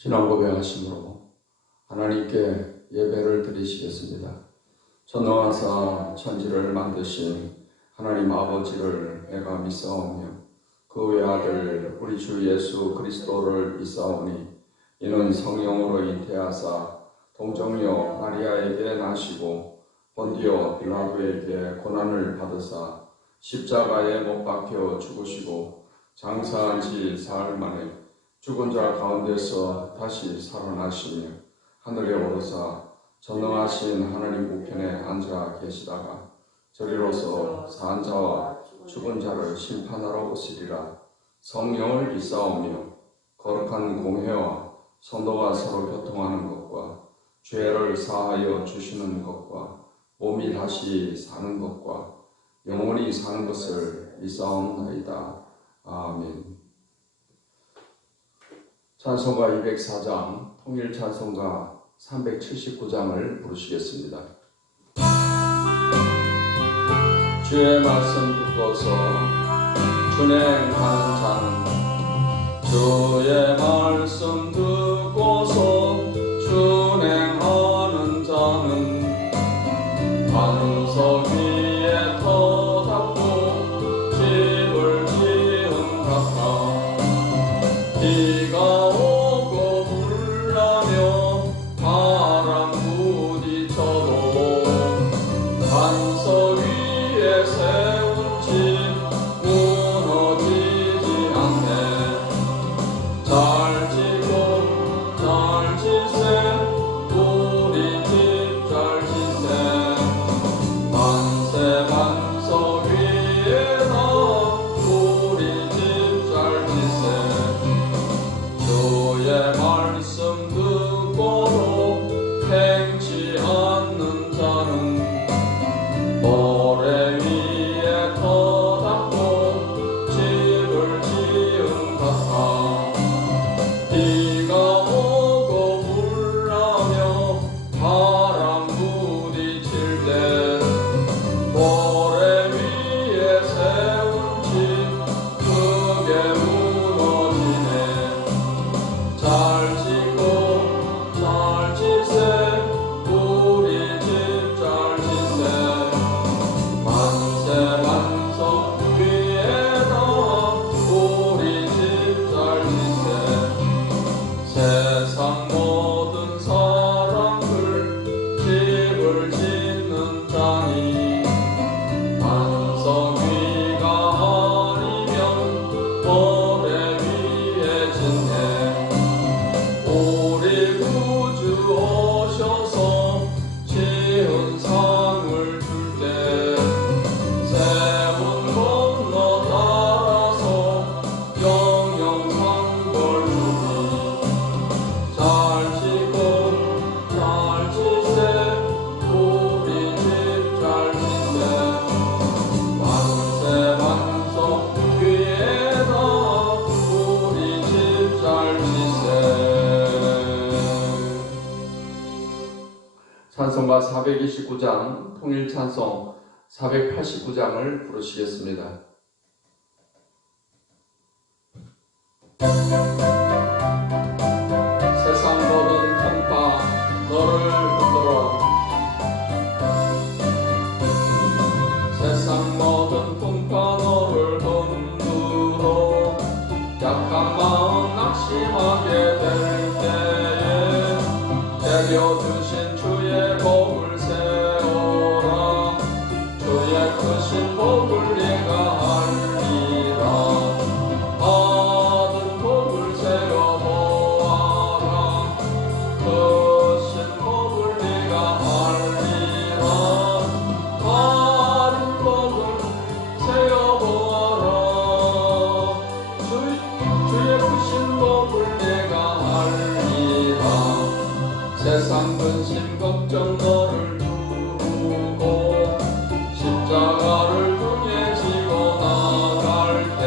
신앙 고백하심으로 하나님께 예배를 드리시겠습니다. 전능하사 천지를 만드신 하나님 아버지를 내가 믿사오며 그 외아들 우리 주 예수 그리스도를 믿사오니 이는 성령으로 잉태하사 동정녀 마리아에게 나시고 본디오 빌라도에게 고난을 받으사 십자가에 못 박혀 죽으시고 장사한 지 사흘 만에 죽은 자 가운데서 다시 살아나시며 하늘에 오르사 전능하신 하나님 우편에 앉아 계시다가 저리로서 산 자와 죽은 자를 심판하러 오시리라. 성령을 믿사오며 거룩한 공회와 성도가 서로 교통하는 것과 죄를 사하여 주시는 것과 몸이 다시 사는 것과 영원히 사는 것을 믿사옵나이다. 아멘. 찬송가 204장, 통일 찬송가 379장을 부르시겠습니다. 주의 말씀 듣고서 준행하는 자는, 주의 말씀 듣고서 준행하는 자는 반석 위에 터잡고 집을 지은 같아. 비가 오고 불나며 바람 부딪혀도 반석 위에 세운 집 무너지지 않네. 잘 지고 잘 지세 우리 집 잘 지세. 만세 반석 위에다 우리 집 잘 지세. 주의 말씀 듣고도 행치 않는 자는 모래 위에 터잡고 집을 지은 같아. 비가 오고 불나며 바람 부딪힐 때 모래 위에 세운 집 크게 무너지네. 잘 지고 잘 지세 우리 집 잘 지세. 만세 반석 위에다 우리 집 잘 지세. 세상 모든 사람들 집을 짓는 자니 반석 위가 아니면 모래 위에 짓네. 우리 구주 오셔서 지은 상을 줄 때 세운 건너 따라서 영영 상걸 주니. 잘 지고 잘 지세 우리 집 잘 지세. 만세 반석 위에다 우리 집 잘 지세. 찬송가 429장, 통일 찬송 489장을 부르시겠습니다. 세상 모든 풍파 너를 흔들어. 세상 모든 풍파 너를 흔들어. 약한 마음 낙심하게 될 때에 내려주신 주의 복을 세워라. 주의 크신 복을 네가 알리라. 받은 복을 세어보아라. 크신 복을 네가 알리라. 받은 복을 세어보아라. 주의 크신 복을 네가 알리라. 세상 근심 걱정 너를 두고 십자가를 등에 지고 나갈 때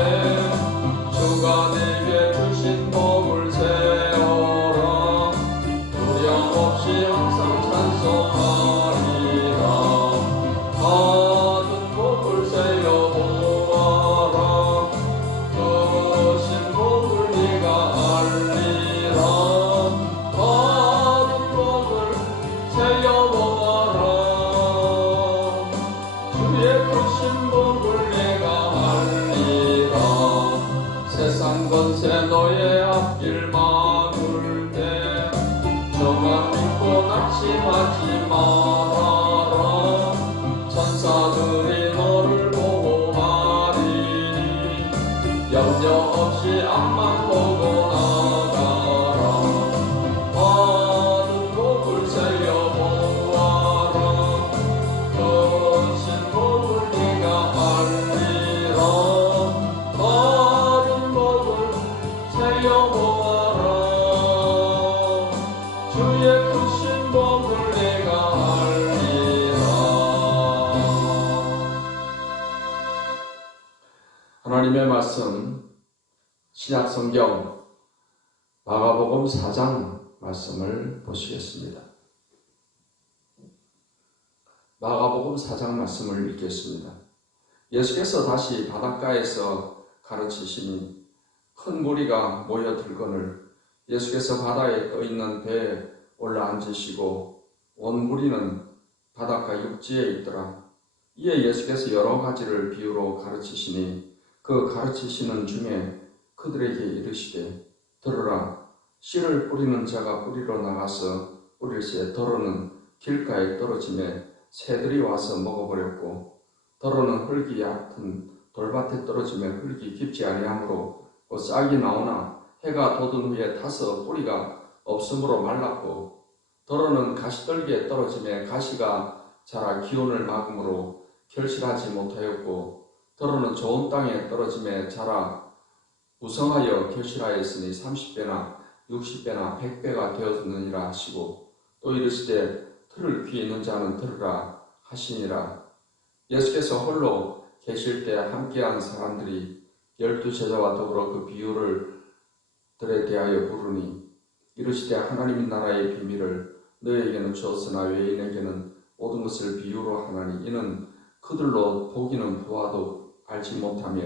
주가 내게 주신 복을 세어라. 두려움 없이 항상 찬송하리라. 받은 복을 세어보아라. 크신 복을 네가 알리라. 너만 믿고 낙심하지 말아라. 천사들이 너를 보호하리니 염려 없이 앞만 보고 나가라. 받은 복을 세려보아라. 거친 복을 네가 알리라. 받은 복을 세려보아라. 주의 크신 복을 내가 알리라. 하나님의 말씀, 신약성경 마가복음 4장 말씀을 보시겠습니다. 마가복음 4장 말씀을 읽겠습니다. 예수께서 다시 바닷가에서 가르치시니 큰 무리가 모여들거늘 예수께서 바다에 떠있는 배에 올라앉으시고 온 무리는 바닷가 육지에 있더라. 이에 예수께서 여러 가지를 비유로 가르치시니 그 가르치시는 중에 그들에게 이르시되 들으라. 씨를 뿌리는 자가 뿌리러 나가서 뿌릴새 더러는 길가에 떨어지매 새들이 와서 먹어버렸고 더러는 흙이 얕은 돌밭에 떨어지매 흙이 깊지 아니하므로 싹이 나오나 해가 돋은 후에 타서 뿌리가 없으므로 말랐고 더러는 가시떨기에 떨어지매 가시가 자라 기온을 막음으로 결실하지 못하였고 더러는 좋은 땅에 떨어지매 자라 무성하여 결실하였으니 30배나 60배나 100배가 되었느니라 하시고 또 이르시되 들을 귀 있는 자는 들으라 하시니라. 예수께서 홀로 계실 때 함께한 사람들이 12제자와 더불어 그 비유를 들에 대하여 부르니 이르시되 하나님 나라의 비밀을 너에게는 주었으나 외인에게는 모든 것을 비유로 하나니 이는 그들로 보기는 보아도 알지 못하며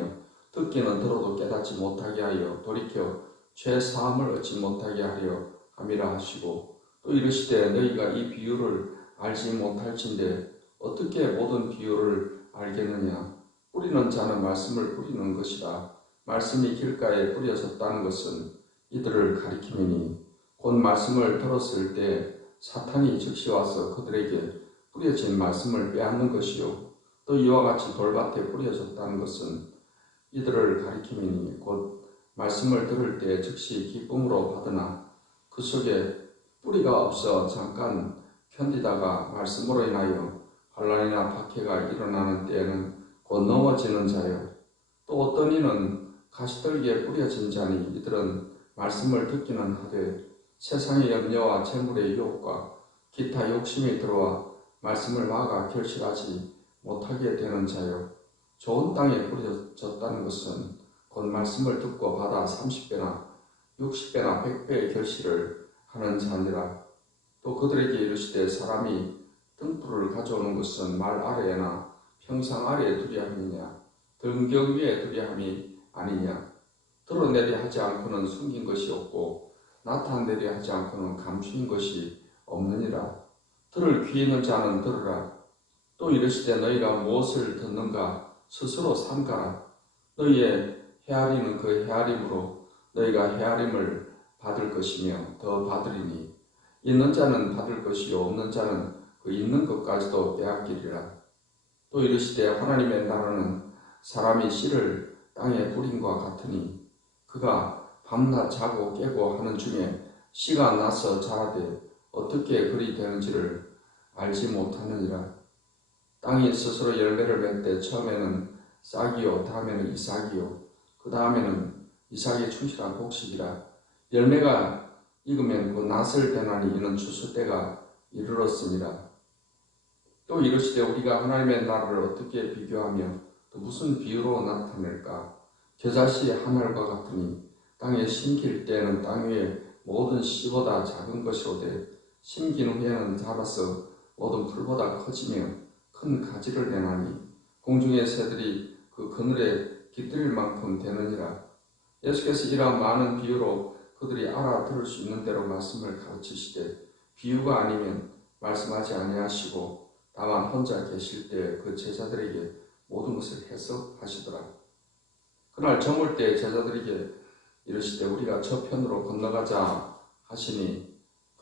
듣기는 들어도 깨닫지 못하게 하여 돌이켜 죄 사함을 얻지 못하게 하려 함이라 하시고 또 이르시되 너희가 이 비유를 알지 못할진대 어떻게 모든 비유를 알겠느냐. 뿌리는 자는 말씀을 뿌리는 것이라. 말씀이 길가에 뿌려졌다는 것은 이들을 가리킴이니 곧 말씀을 들었을 때 사탄이 즉시 와서 그들에게 뿌려진 말씀을 빼앗는 것이요 또 이와 같이 돌밭에 뿌려졌다는 것은 이들을 가리킴이니 곧 말씀을 들을 때 즉시 기쁨으로 받으나 그 속에 뿌리가 없어 잠깐 견디다가 말씀으로 인하여 환난이나 박해가 일어나는 때에는 곧 넘어지는 자요 또 어떤 이는 가시떨기에 뿌려진 자니 이들은 말씀을 듣기는 하되 세상의 염려와 재물의 유혹과 기타 욕심이 들어와 말씀을 막아 결실하지 못하게 되는 자요 좋은 땅에 뿌려졌다는 것은 곧 말씀을 듣고 받아 30배나 60배나 100배의 결실을 하는 자니라. 또 그들에게 이르시되 사람이 등불을 가져오는 것은 말 아래에나 평상 아래에 두려 함이냐 등경 위에 두려 함이 아니냐. 드러내려 하지 않고는 숨긴 것이 없고 나타내려 하지 않고는 감추인 것이 없느니라. 들을 귀 있는 자는 들으라. 또 이르시되 너희가 무엇을 듣는가 스스로 삼가라. 너희의 헤아리는 그 헤아림으로 너희가 헤아림을 받을 것이며 더 받으리니 있는 자는 받을 것이요 없는 자는 그 있는 것까지도 빼앗기리라. 또 이르시되 하나님의 나라는 사람이 씨를 땅에 뿌린과 같으니 그가 밤낮 자고 깨고 하는 중에 씨가 나서 자라되 어떻게 그리 되는지를 알지 못하느니라. 땅이 스스로 열매를 맺되 처음에는 싹이요 다음에는 이삭이요 그 다음에는 이삭이 충실한 곡식이라. 열매가 익으면 그 낫을 되나니 이는 추수 때가 이르렀습니다. 또 이르시되 우리가 하나님의 나라를 어떻게 비교하며 또 무슨 비유로 나타낼까. 겨자씨 한 알과 같으니 땅에 심길 때에는 땅 위에 모든 씨보다 작은 것이오되 심긴 후에는 자라서 모든 풀보다 커지며 큰 가지를 내나니 공중의 새들이 그 그늘에 깃들일 만큼 되느니라. 예수께서 이러한 많은 비유로 그들이 알아들을 수 있는 대로 말씀을 가르치시되 비유가 아니면 말씀하지 아니하시고 다만 혼자 계실 때 그 제자들에게 모든 것을 해석하시더라. 그날 저물 때 제자들에게 이르시되 우리가 저편으로 건너가자 하시니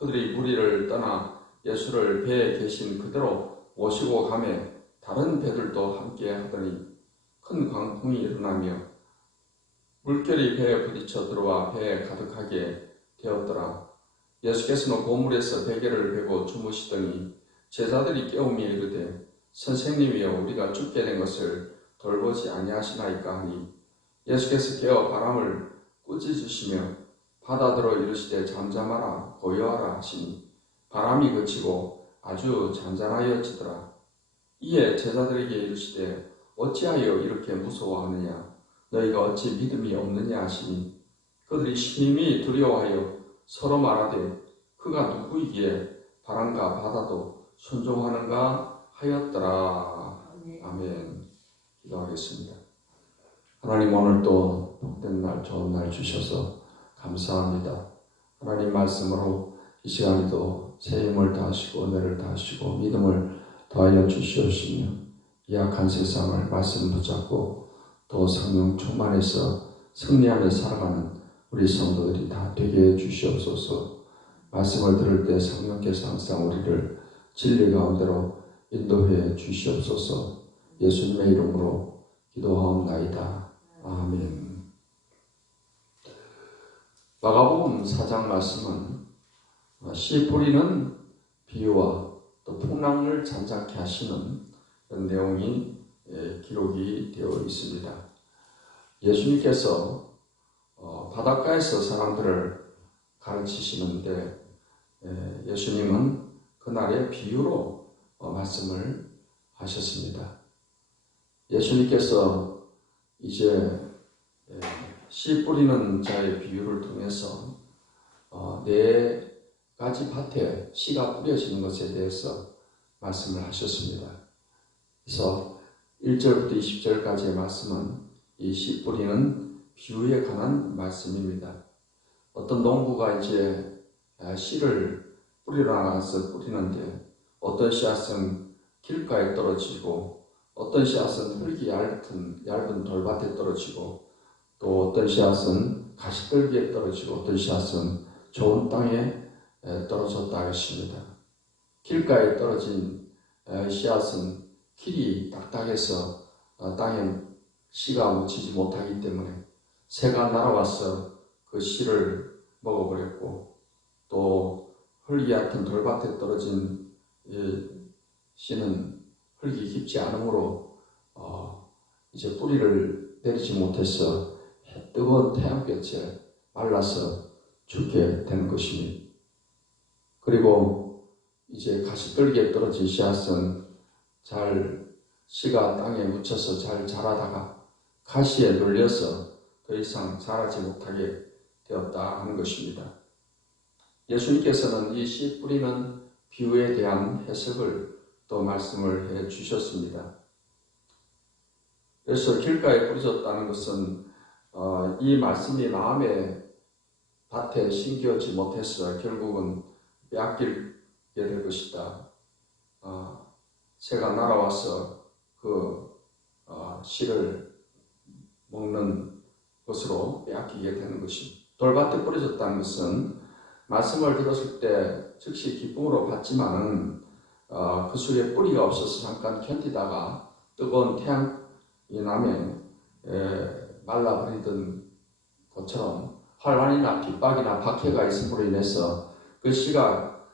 그들이 무리를 떠나 예수를 배에 계신 그대로 모시고 가매 다른 배들도 함께 하더니 큰 광풍이 일어나며 물결이 배에 부딪혀 들어와 배에 가득하게 되었더라. 예수께서는 고물에서 베개를 베고 주무시더니 제자들이 깨우며 이르되 선생님이여 우리가 죽게 된 것을 돌보지 아니하시나이까 하니 예수께서 깨어 바람을 꾸짖으시며 바다더러 이르시되 잠잠하라 고요하라 하시니 바람이 그치고 아주 잔잔하여지더라. 이에 제자들에게 이르시되 어찌하여 이렇게 무서워하느냐 너희가 어찌 믿음이 없느냐 하시니 그들이 심히 두려워하여 서로 말하되 그가 누구이기에 바람과 바다도 순종하는가 하였더라. 아멘. 기도하겠습니다. 하나님 오늘 또 복된 날 좋은 날 주셔서 감사합니다. 하나님 말씀으로 이 시간에도 새 힘을 다하시고 은혜를 다하시고 믿음을 더하여 주시옵시며 이 악한 세상을 말씀 붙잡고 또 성령 충만해서 승리하며 살아가는 우리 성도들이 다 되게 해 주시옵소서. 말씀을 들을 때 성령께서 항상 우리를 진리 가운데로 인도해 주시옵소서. 예수님의 이름으로 기도하옵나이다. 아멘. 마가복음 4장 말씀은 씨 뿌리는 비유와 또 풍랑을 잠잠케 하시는 그런 내용이 기록이 되어 있습니다. 예수님께서 바닷가에서 사람들을 가르치시는데 예수님은 그날의 비유로 말씀을 하셨습니다. 예수님께서 이제 씨 뿌리는 자의 비유를 통해서 네 가지 밭에 씨가 뿌려지는 것에 대해서 말씀을 하셨습니다. 그래서 1절부터 20절까지의 말씀은 이 씨 뿌리는 비유에 관한 말씀입니다. 어떤 농부가 이제 씨를 뿌리러 나가서 뿌리는데 어떤 씨앗은 길가에 떨어지고 어떤 씨앗은 흙이 얇은 돌밭에 떨어지고 또 어떤 씨앗은 가시떨기에 떨어지고 어떤 씨앗은 좋은 땅에 떨어졌다 하십니다. 길가에 떨어진 씨앗은 길이 딱딱해서 땅에 씨가 묻히지 못하기 때문에 새가 날아와서 그 씨를 먹어버렸고 또 흙이 얕은 돌밭에 떨어진 씨는 흙이 깊지 않으므로 이제 뿌리를 내리지 못해서 뜨거운 태양볕에 말라서 죽게 되는 것입니다. 그리고 이제 가시떨기에 떨어진 씨앗은 씨가 땅에 묻혀서 잘 자라다가 가시에 눌려서 더 이상 자라지 못하게 되었다 하는 것입니다. 예수님께서는 이 씨 뿌리는 비유에 대한 해석을 또 말씀을 해 주셨습니다. 그래서 길가에 뿌려졌다는 것은 이 말씀이 마음의 밭에 심겨지 못해서 결국은 빼앗기게 될 것이다. 새가 날아와서 그 씨를 먹는 것으로 빼앗기게 되는 것입니다. 돌밭에 뿌려졌다는 것은 말씀을 들었을 때 즉시 기쁨으로 받지만은 그 속에 뿌리가 없어서 잠깐 견디다가 뜨거운 태양이 남에 말라버리던 것처럼 환란이나 핍박이나 박해가 있음으로 인해서 그 씨가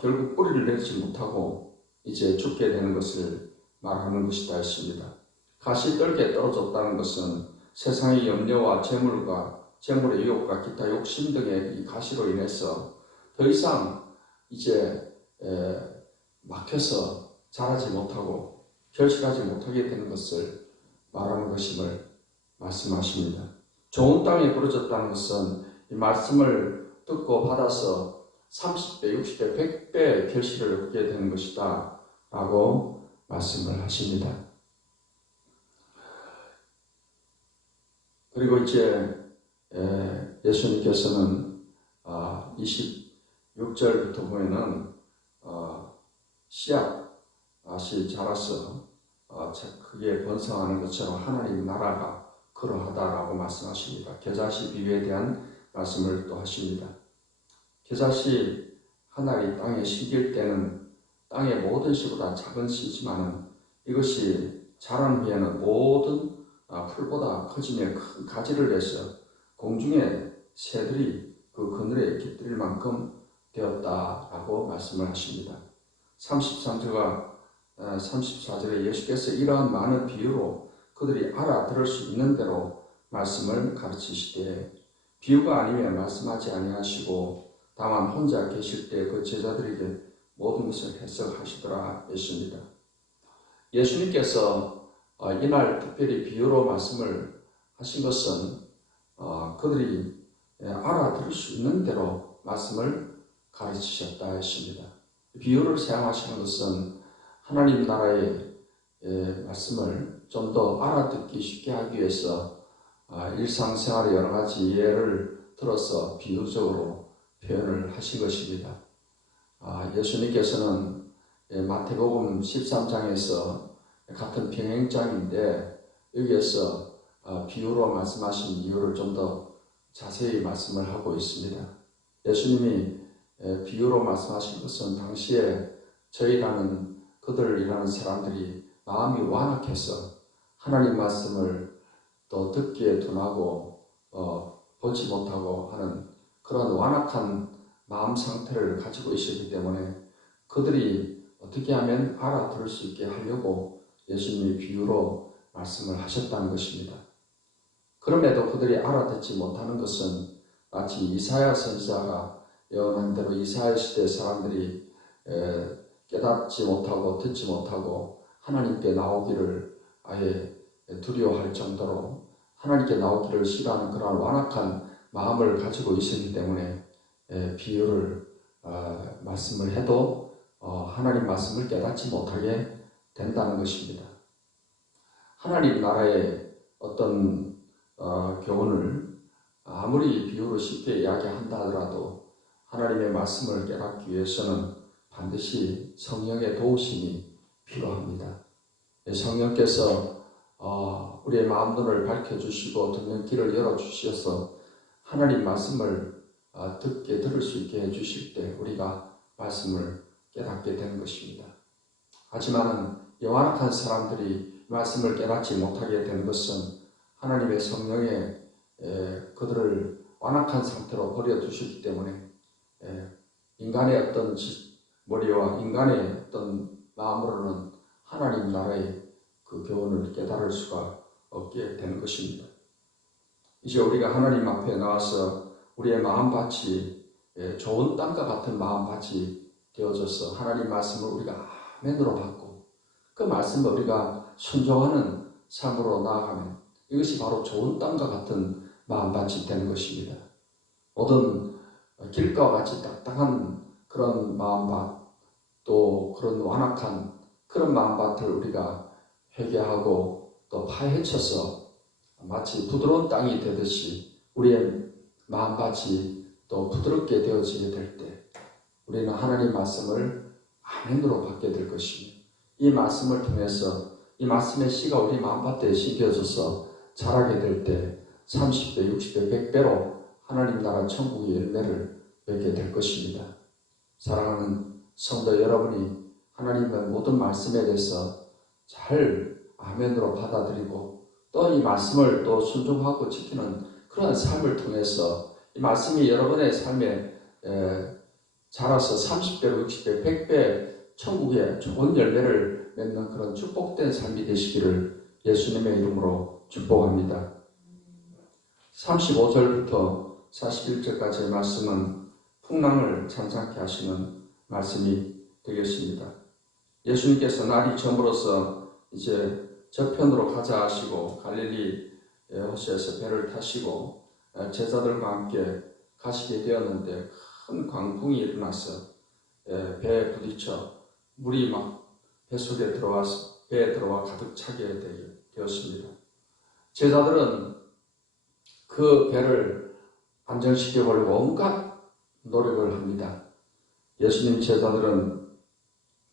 결국 뿌리를 내리지 못하고 이제 죽게 되는 것을 말하는 것이다 했습니다. 가시떨기에 떨어졌다는 것은 세상의 염려와 재물의 유혹과 기타 욕심 등의 이 가시로 인해서 더 이상 이제 막혀서 자라지 못하고 결실하지 못하게 되는 것을 말하는 것임을 말씀하십니다. 좋은 땅에 부러졌다는 것은 이 말씀을 듣고 받아서 30배, 60배, 100배 결실을 얻게 되는 것이다 라고 말씀을 하십니다. 그리고 이제 예수님께서는 26절부터 보면은 씨앗이 자라서 크게 번성하는 것처럼 하나님 나라가 그러하다라고 말씀하십니다. 겨자씨 비유에 대한 말씀을 또 하십니다. 겨자씨 하늘이 땅에 심길 때는 땅의 모든 씨보다 작은 씨지만은 이것이 자란 후에는 모든 풀보다 커지며 큰 가지를 내서 공중의 새들이 그 그늘에 깃들일 만큼 되었다라고 말씀을 하십니다. 34절에 예수께서 이러한 많은 비유로 그들이 알아들을 수 있는 대로 말씀을 가르치시되 비유가 아니면 말씀하지 아니하시고 다만 혼자 계실 때 그 제자들에게 모든 것을 해석하시더라 했습니다. 예수님께서 이날 특별히 비유로 말씀을 하신 것은 그들이 알아들을 수 있는 대로 말씀을 가르치셨다 했습니다. 비유를 사용하시는 것은 하나님 나라의 말씀을 좀 더 알아듣기 쉽게 하기 위해서 일상생활의 여러 가지 예를 들어서 비유적으로 표현을 하신 것입니다. 예수님께서는 마태복음 13장에서 같은 평행장인데 여기에서 비유로 말씀하신 이유를 좀 더 자세히 말씀을 하고 있습니다. 예수님이 비유로 말씀하신 것은 당시에 저희라는 그들이라는 사람들이 마음이 완악해서 하나님 말씀을 또 듣기에 둔하고 보지 못하고 하는 그런 완악한 마음 상태를 가지고 있었기 때문에 그들이 어떻게 하면 알아들을 수 있게 하려고 예수님이 비유로 말씀을 하셨다는 것입니다. 그럼에도 그들이 알아듣지 못하는 것은 마치 이사야 선지자가 예언한 대로 이사야 시대 사람들이 깨닫지 못하고 듣지 못하고 하나님께 나오기를 아예 두려워할 정도로 하나님께 나오기를 싫어하는 그러한 완악한 마음을 가지고 있었기 때문에 비유를 말씀을 해도 하나님 말씀을 깨닫지 못하게 된다는 것입니다. 하나님 나라의 어떤 교훈을 아무리 비유로 쉽게 이야기한다 하더라도 하나님의 말씀을 깨닫기 위해서는 반드시 성령의 도우심이 필요합니다. 성령께서 우리의 마음눈을 밝혀주시고 듣는 길을 열어주셔서 하나님 말씀을 들을 수 있게 해주실 때 우리가 말씀을 깨닫게 되는 것입니다. 하지만 완악한 사람들이 말씀을 깨닫지 못하게 되는 것은 하나님의 성령에 그들을 완악한 상태로 버려두셨기 때문에 인간의 어떤 머리와 인간의 어떤 마음으로는 하나님 나라의 그 교훈을 깨달을 수가 없게 되는 것입니다. 이제 우리가 하나님 앞에 나와서 우리의 마음밭이 좋은 땅과 같은 마음밭이 되어져서 하나님 말씀을 우리가 아멘으로 받고 그 말씀을 우리가 순종하는 삶으로 나아가면 이것이 바로 좋은 땅과 같은 마음밭이 되는 것입니다. 모든 길가와 같이 딱딱한 그런 마음밭 또 그런 완악한 그런 마음밭을 우리가 회개하고 또 파헤쳐서 마치 부드러운 땅이 되듯이 우리의 마음밭이 또 부드럽게 되어지게 될 때 우리는 하나님 말씀을 아멘으로 받게 될 것입니다. 이 말씀을 통해서 이 말씀의 씨가 우리 마음밭에 심겨져서 자라게 될 때 30배, 60배, 100배로 하나님 나라 천국의 열매를 맺게 될 것입니다. 사랑하는 성도 여러분이 하나님의 모든 말씀에 대해서 잘 아멘으로 받아들이고 또 이 말씀을 또 순종하고 지키는 그런 삶을 통해서 이 말씀이 여러분의 삶에 자라서 30배, 60배, 100배 천국의 좋은 열매를 맺는 그런 축복된 삶이 되시기를 예수님의 이름으로 축복합니다. 35절부터 41절까지의 말씀은 풍랑을 잠잠케 하시는 말씀이 되겠습니다. 예수님께서 날이 저물어서 이제 저편으로 가자 하시고 갈릴리 호수에서 배를 타시고 제자들과 함께 가시게 되었는데 큰 광풍이 일어나서 배에 부딪혀 물이 막 배 속에 들어와서 배에 들어와 가득 차게 되었습니다. 제자들은 그 배를 안정시켜보려고 온갖 노력을 합니다. 예수님 제자들은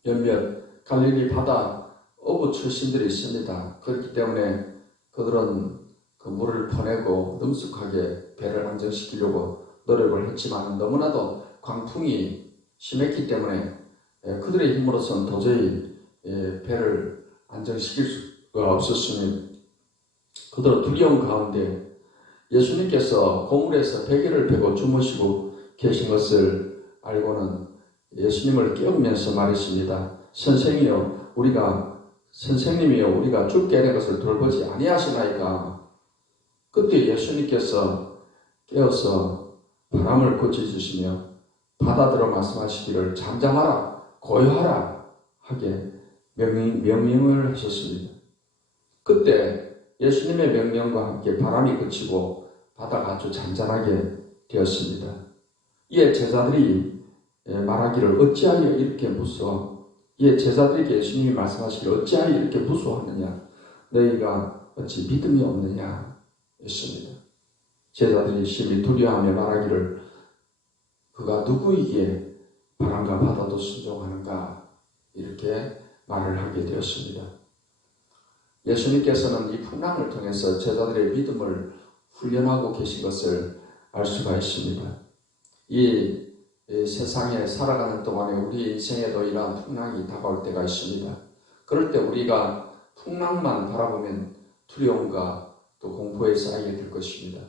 몇몇 갈릴리 바다 어부 출신들이 있습니다. 그렇기 때문에 그들은 그 물을 퍼내고 능숙하게 배를 안정시키려고 노력을 했지만 너무나도 광풍이 심했기 때문에 그들의 힘으로서는 도저히 배를 안정시킬 수가 없었으니 그들은 두려움 가운데 예수님께서 고물에서 베개를 펴고 주무시고 계신 것을 알고는 예수님을 깨우면서 말했습니다. 선생님이여 우리가 죽게 된 것을 돌보지 아니하시나이까. 그때 예수님께서 깨어서 바람을 고쳐주시며 바다들어 말씀하시기를 잠잠하라 고요하라 하게 명령을 하셨습니다. 그때 예수님의 명령과 함께 바람이 그치고 바다가 아주 잔잔하게 되었습니다. 이에 제자들이 말하기를 어찌하여 이렇게 무서워? 이에 제자들에게 예수님이 말씀하시기를 어찌하여 이렇게 무서워하느냐? 너희가 어찌 믿음이 없느냐? 했습니다. 제자들이 심히 두려워하며 말하기를 그가 누구이기에 바람과 바다도 순종하는가? 이렇게 말을 하게 되었습니다. 예수님께서는 이 풍랑을 통해서 제자들의 믿음을 훈련하고 계신 것을 알 수가 있습니다. 이 세상에 살아가는 동안에 우리 인생에도 이러한 풍랑이 다가올 때가 있습니다. 그럴 때 우리가 풍랑만 바라보면 두려움과 또 공포에 쌓이게 될 것입니다.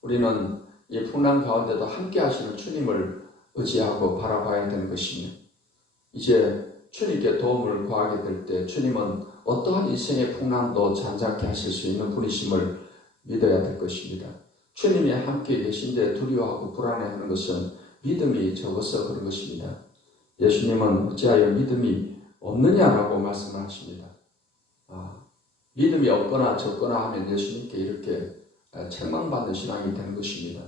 우리는 이 풍랑 가운데도 함께 하시는 주님을 의지하고 바라봐야 되는 것이며 이제 주님께 도움을 구하게 될 때 주님은 어떠한 인생의 풍랑도 잔잔케 하실 수 있는 분이심을 믿어야 될 것입니다. 주님이 함께 계신데 두려워하고 불안해하는 것은 믿음이 적어서 그런 것입니다. 예수님은 어찌하여 믿음이 없느냐라고 말씀을 하십니다. 믿음이 없거나 적거나 하면 예수님께 이렇게 책망받는 신앙이 되는 것입니다.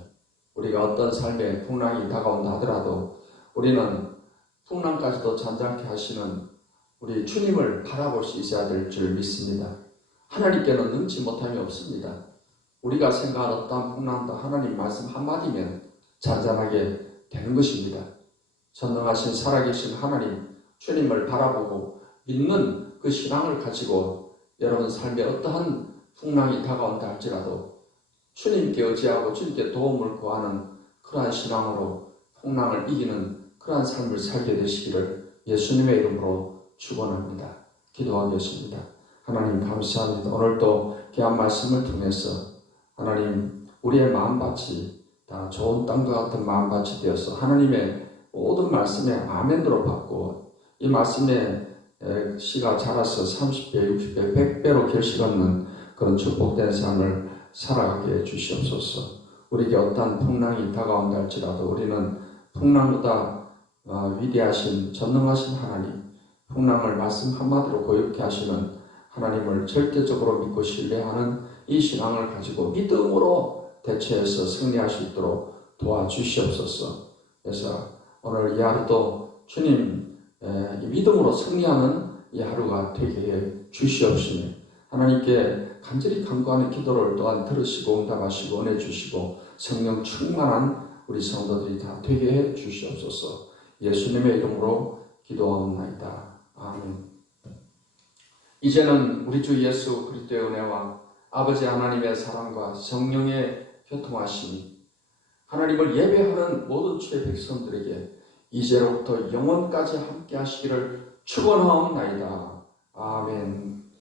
우리가 어떤 삶의 풍랑이 다가온다 하더라도 우리는 풍랑까지도 잔잔케 하시는 우리 주님을 바라볼 수 있어야 될 줄 믿습니다. 하나님께는 능치 못함이 없습니다. 우리가 생각한 어떠한 풍랑도 하나님 말씀 한마디면 잔잔하게 되는 것입니다. 전능하신 살아계신 하나님 주님을 바라보고 믿는 그 신앙을 가지고 여러분 삶에 어떠한 풍랑이 다가온다 할지라도 주님께 의지하고 주님께 도움을 구하는 그러한 신앙으로 풍랑을 이기는 그러한 삶을 살게 되시기를 예수님의 이름으로 축원합니다. 기도하겠습니다. 하나님 감사합니다. 오늘도 귀한 말씀을 통해서 하나님 우리의 마음밭이 다 좋은 땅과 같은 마음밭이 되어서 하나님의 모든 말씀에 아멘으로 받고 이 말씀의 씨가 자라서 30배, 60배, 100배로 결실 얻는 그런 축복된 삶을 살아가게 해주시옵소서. 우리에게 어떠한 풍랑이 다가온다 할지라도 우리는 풍랑보다 위대하신 전능하신 하나님, 풍랑을 말씀 한마디로 고요케 하시는 하나님을 절대적으로 믿고 신뢰하는 이 신앙을 가지고 믿음으로 대처해서 승리할 수 있도록 도와주시옵소서. 그래서 오늘 이 하루도 주님 믿음으로 승리하는 이 하루가 되게 해 주시옵시며 하나님께 간절히 간구하는 기도를 또한 들으시고 응답하시고 은혜 주시고 성령 충만한 우리 성도들이 다 되게 해 주시옵소서. 예수님의 이름으로 기도하옵나이다. 아멘. 이제는 우리 주 예수 그리스도의 은혜와 아버지 하나님의 사랑과 성령의 교통하심이 하나님을 예배하는 모든 주의 백성들에게 이제로부터 영원까지 함께 하시기를 축원하옵나이다. 아멘.